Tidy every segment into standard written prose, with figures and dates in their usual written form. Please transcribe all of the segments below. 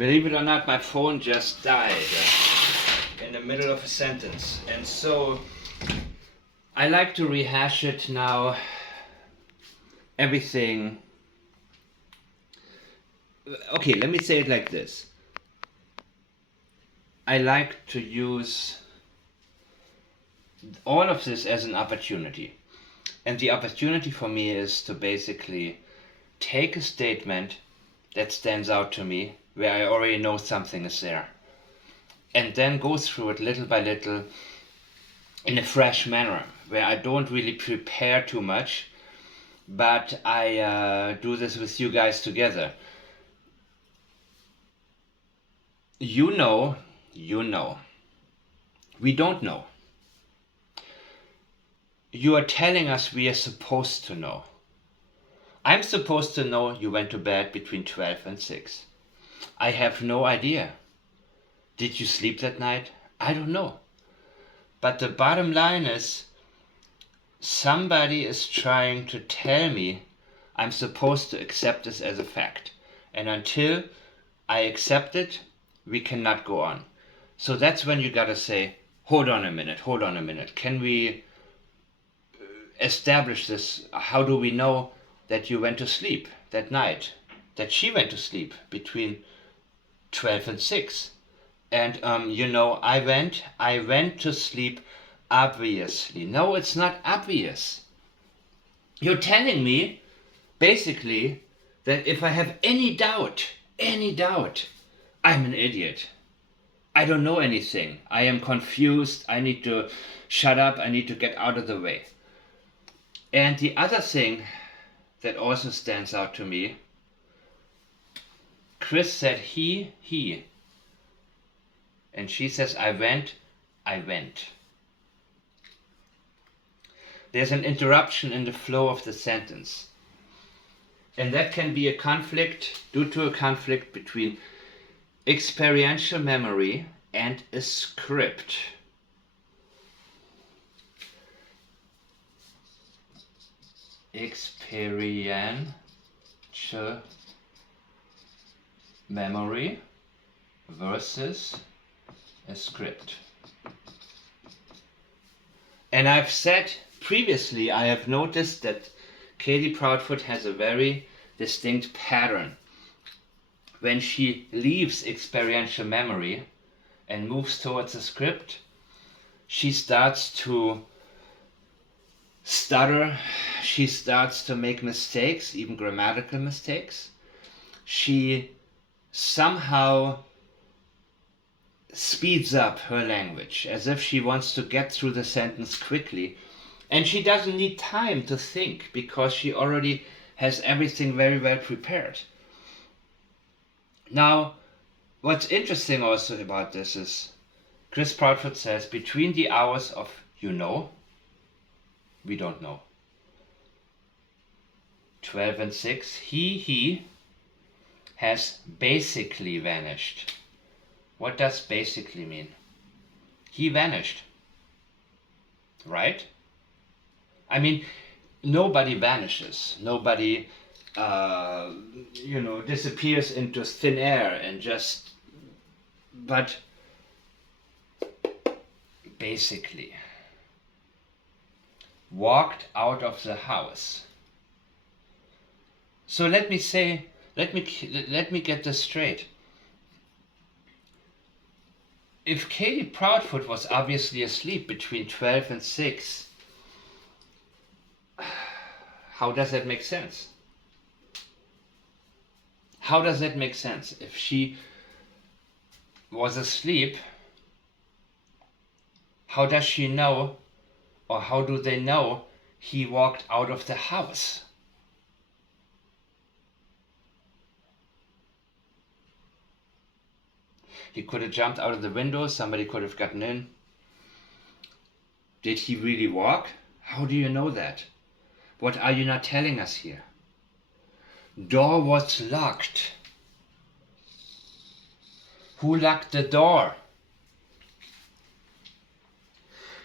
Believe it or not, my phone just died in the middle of a sentence. And so I like to rehash it now. Everything. Okay, let me say it like this. I like to use all of this as an opportunity. And the opportunity for me is to basically take a statement that stands out to me, where I already know something is there, and then go through it little by little in a fresh manner, where I don't really prepare too much, but I do this with you guys together. You know, we don't know. You are telling us we are supposed to know. I'm supposed to know you went to bed between 12 and 6. I have no idea. Did you sleep that night? I don't know. But the bottom line is, somebody is trying to tell me I'm supposed to accept this as a fact. And until I accept it, we cannot go on. So that's when you gotta say, hold on a minute. Can we establish this? How do we know that you went to sleep that night? That she went to sleep between 12 and 6. And I went to sleep obviously. No, it's not obvious. You're telling me basically that if I have any doubt, I'm an idiot. I don't know anything. I am confused. I need to shut up. I need to get out of the way. And the other thing that also stands out to me, Chris said he. And she says, I went. There's an interruption in the flow of the sentence. And that can be due to a conflict between experiential memory and a script. Experiential memory versus a script. And I've said previously, I have noticed that Katie Proudfoot has a very distinct pattern. When she leaves experiential memory and moves towards a script, she starts to stutter, she starts to make mistakes, even grammatical mistakes. She somehow speeds up her language, as if she wants to get through the sentence quickly. And she doesn't need time to think, because she already has everything very well prepared. Now, what's interesting also about this is, Chris Proudfoot says, between the hours of we don't know, 12 and 6, he has basically vanished. What does basically mean? He vanished. Right? I mean, nobody vanishes. Nobody, disappears into thin air and just... But basically walked out of the house. So let me get this straight. If Katie Proudfoot was obviously asleep between 12 and 6, how does that make sense? How does that make sense? If she was asleep, how does she know, or how do they know he walked out of the house? He could have jumped out of the window, somebody could have gotten in. Did he really walk? How do you know that? What are you not telling us here? Door was locked. Who locked the door?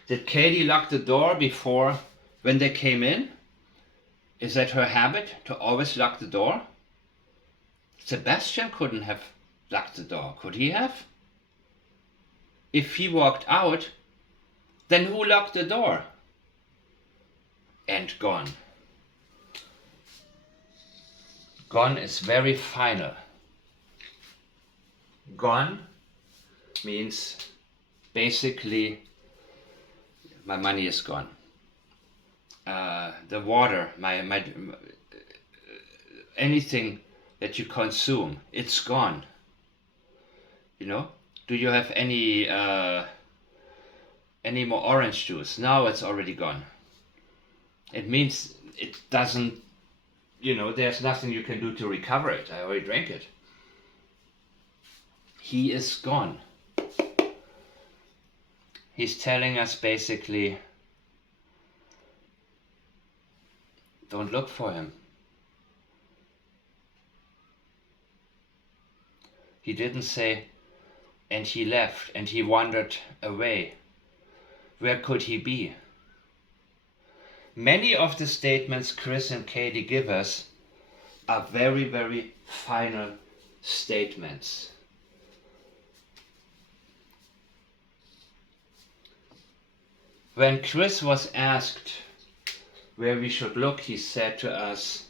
Did Katie lock the door before, when they came in? Is that her habit, to always lock the door? Sebastian couldn't have locked the door. Could he have? If he walked out, then who locked the door? And gone. Gone is very final. Gone means basically my money is gone. The water, my anything that you consume, it's gone. You know? Do you have any more orange juice? No, it's already gone. It means it doesn't, there's nothing you can do to recover it. I already drank it. He is gone. He's telling us basically, don't look for him. He didn't say, and he left and he wandered away. Where could he be? Many of the statements Chris and Katie give us are very, very final statements. When Chris was asked where we should look, he said to us,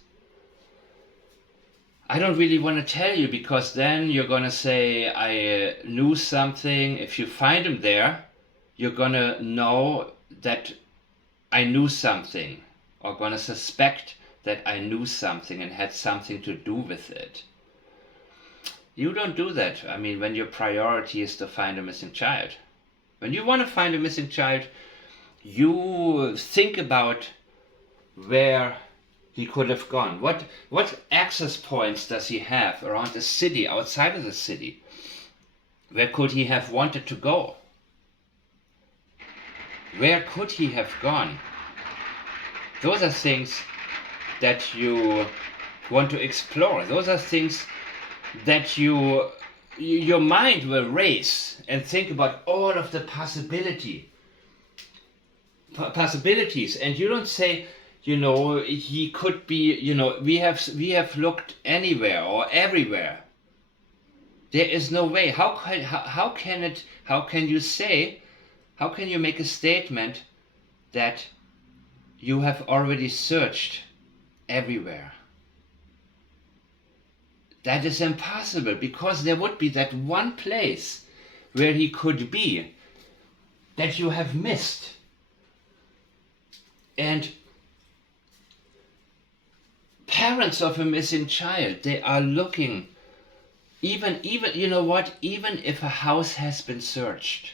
I don't really want to tell you because then you're going to say I knew something. If you find him there, you're going to know that I knew something, or going to suspect that I knew something and had something to do with it. You don't do that. I mean, when your priority is to find a missing child. When you want to find a missing child, you think about where he could have gone. What access points does he have around the city, outside of the city? Where could he have wanted to go? Where could he have gone? Those are things that you want to explore. Those are things that your mind will race and think about all of the possibilities. And you don't say, he could be, we have looked anywhere or everywhere. There is no way. How can you make a statement that you have already searched everywhere? That is impossible, because there would be that one place where he could be that you have missed. And parents of a missing child, they are looking, even if a house has been searched,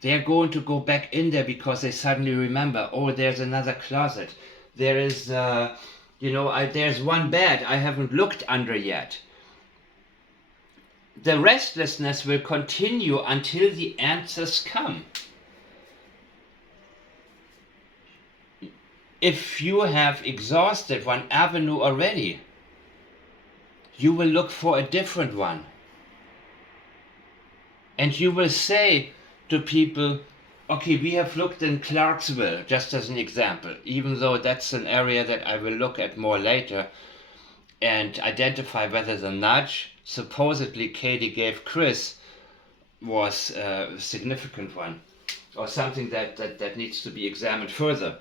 they're going to go back in there because they suddenly remember, oh, there's another closet. There is, there's one bed I haven't looked under yet. The restlessness will continue until the answers come. If you have exhausted one avenue already, you will look for a different one. And you will say to people, okay, we have looked in Clarksville, just as an example, even though that's an area that I will look at more later and identify whether the nudge supposedly Katie gave Chris was a significant one, or something that needs to be examined further.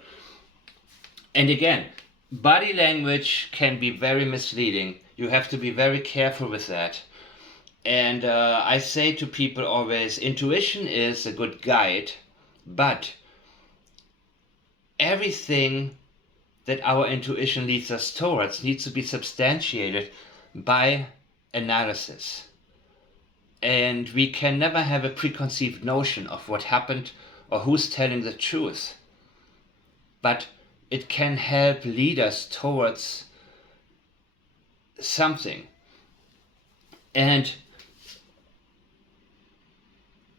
And again, body language can be very misleading. You have to be very careful with that. And I say to people always, intuition is a good guide, but everything that our intuition leads us towards needs to be substantiated by analysis. And we can never have a preconceived notion of what happened or who's telling the truth. But it can help lead us towards something. And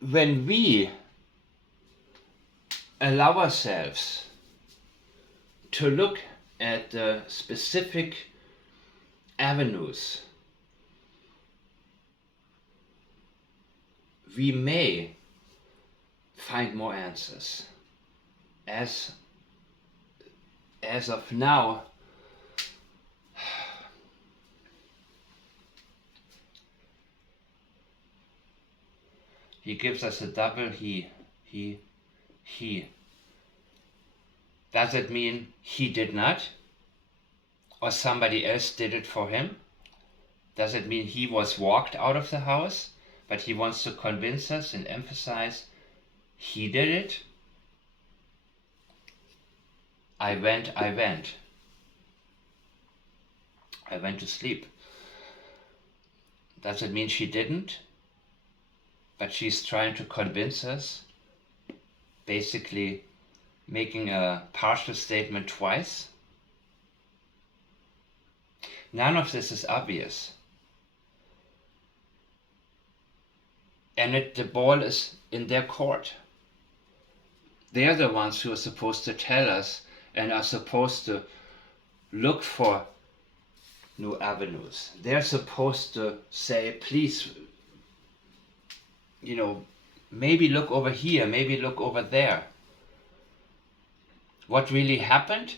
when we allow ourselves to look at the specific avenues, we may find more answers. As of now, He gives us a double he. He. Does it mean he did not? Or somebody else did it for him? Does it mean he was walked out of the house, but he wants to convince us and emphasize he did it? I went to sleep. Does it mean she didn't? But she's trying to convince us, basically making a partial statement twice? None of this is obvious. And the ball is in their court. They're the ones who are supposed to tell us and are supposed to look for new avenues. They're supposed to say, please, maybe look over here, maybe look over there. What really happened?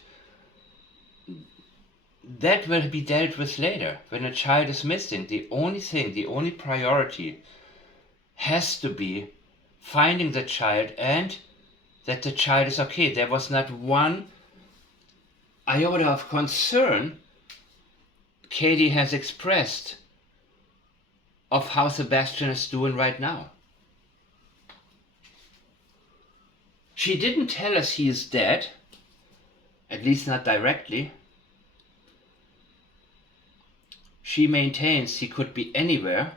That will be dealt with later. When a child is missing, the only priority has to be finding the child and that the child is okay. There was not one iota of concern Katie has expressed of how Sebastian is doing right now. She didn't tell us he is dead, at least not directly. She maintains he could be anywhere.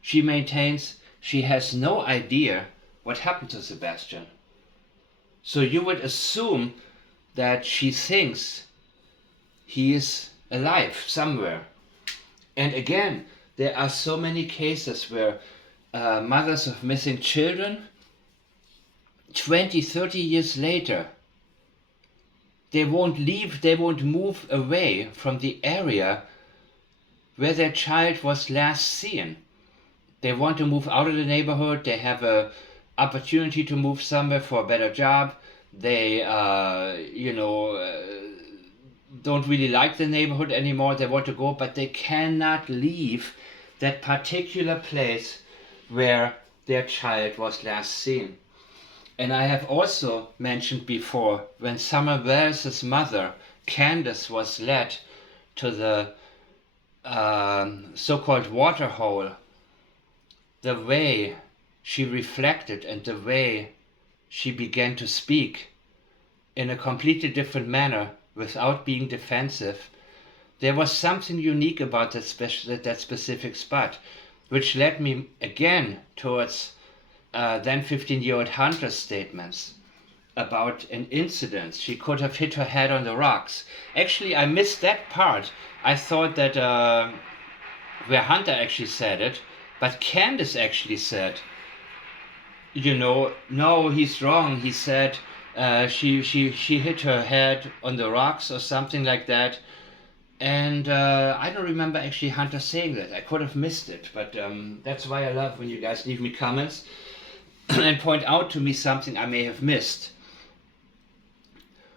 She maintains she has no idea what happened to Sebastian. So you would assume that she thinks he is alive somewhere. And again, there are so many cases where mothers of missing children, 20, 30 years later, they won't move away from the area where their child was last seen. They want to move out of the neighborhood. They have an opportunity to move somewhere for a better job. They, don't really like the neighborhood anymore. They want to go, but they cannot leave that particular place where their child was last seen. And I have also mentioned before, when Summer Wells's mother, Candace, was led to the so-called water hole, the way she reflected and the way she began to speak in a completely different manner without being defensive, there was something unique about that specific spot, which led me again towards then 15-year-old Hunter's statements about an incident. She could have hit her head on the rocks. Actually, I missed that part. I thought that where Hunter actually said it, but Candace actually said, no, he's wrong. He said she hit her head on the rocks or something like that. And I don't remember actually Hunter saying that. I could have missed it, but that's why I love when you guys leave me comments and point out to me something I may have missed.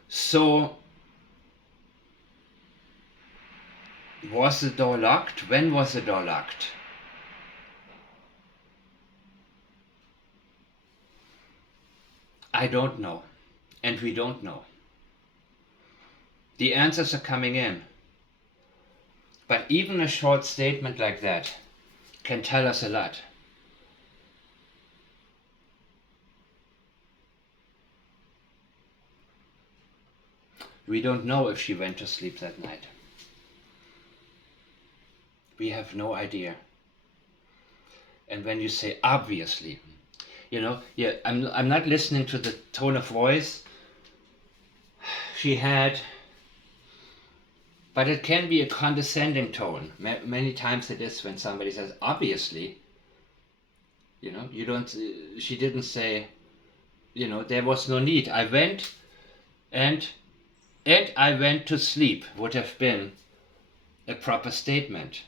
So, was the door locked? When was the door locked? I don't know, and we don't know. The answers are coming in. But even a short statement like that can tell us a lot. We don't know if she went to sleep that night. We have no idea. And when you say obviously, I'm not listening to the tone of voice she had, but it can be a condescending tone. Many times it is when somebody says obviously. She didn't say, there was no need. I went and I went to sleep would have been a proper statement.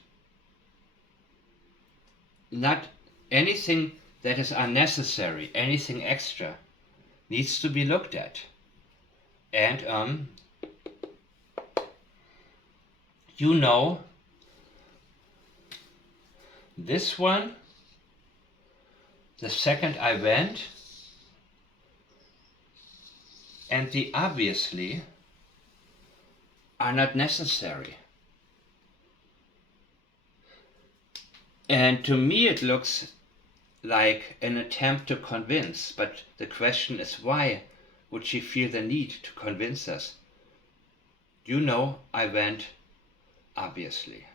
Not anything that is unnecessary, anything extra, needs to be looked at. And The second I went, and the obviously are not necessary. And to me it looks like an attempt to convince, but the question is, why would she feel the need to convince us? I went, obviously.